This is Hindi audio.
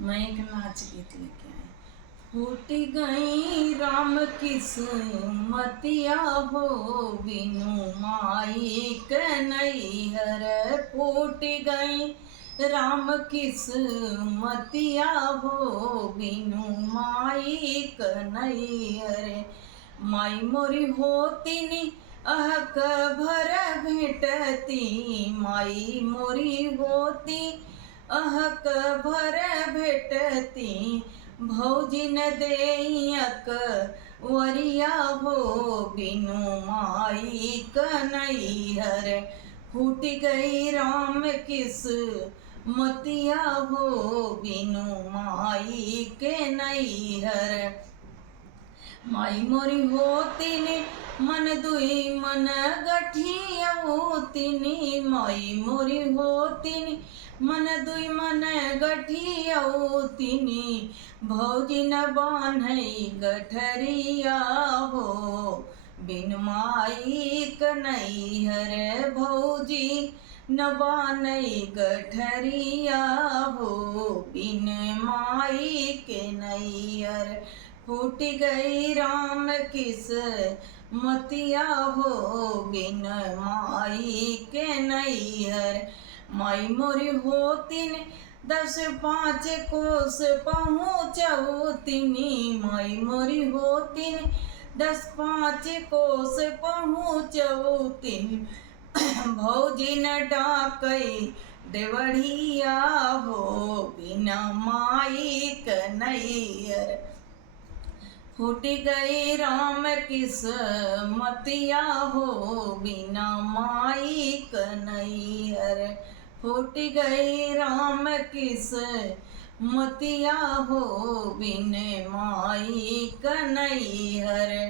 मैं एक नाच गीत लेके आई। फूट गई राम किस्मतिया हो, बिनु माई कन्हैया रे। फूट गई राम किस्मतिया हो, बिनु माई कन्हैया रे। माई मोरी होती नी अहक भर भेटती, माई मोरी होती अहक भर भेटती। भौजी न देयक वरिया हो, बिनु माई कन्हैया रे। फूट गई राम किस्मतिया हो, बिनु माई के नैया रे। माई मोरी होती ने मन दुई मन गठियौती नी, माई मोरी होती नी मन दुई मन गठियौती नी। भौजी न बान्हई गठरिया हो, बिन माई कन्हैया रे। भौजी न बान्हई गठरिया हो, बिन माई के नैया रे। फूट गई राम किस्मतिया हो, बिन माई के नैया रे। माई मोरी होती ने 10-5 कोस पहुँचौती नी, माई मोरी होती ने 10-5 कोस पहुँचौती नी। भौजी न डाकई देवढ़िया हो, बिना माई कन्हैया रे। फूट गई राम किस्मतिया हो, बिना माई कन्हैया रे। फूट गई राम किस्मतिया हो, बिन माई कन्हैया रे।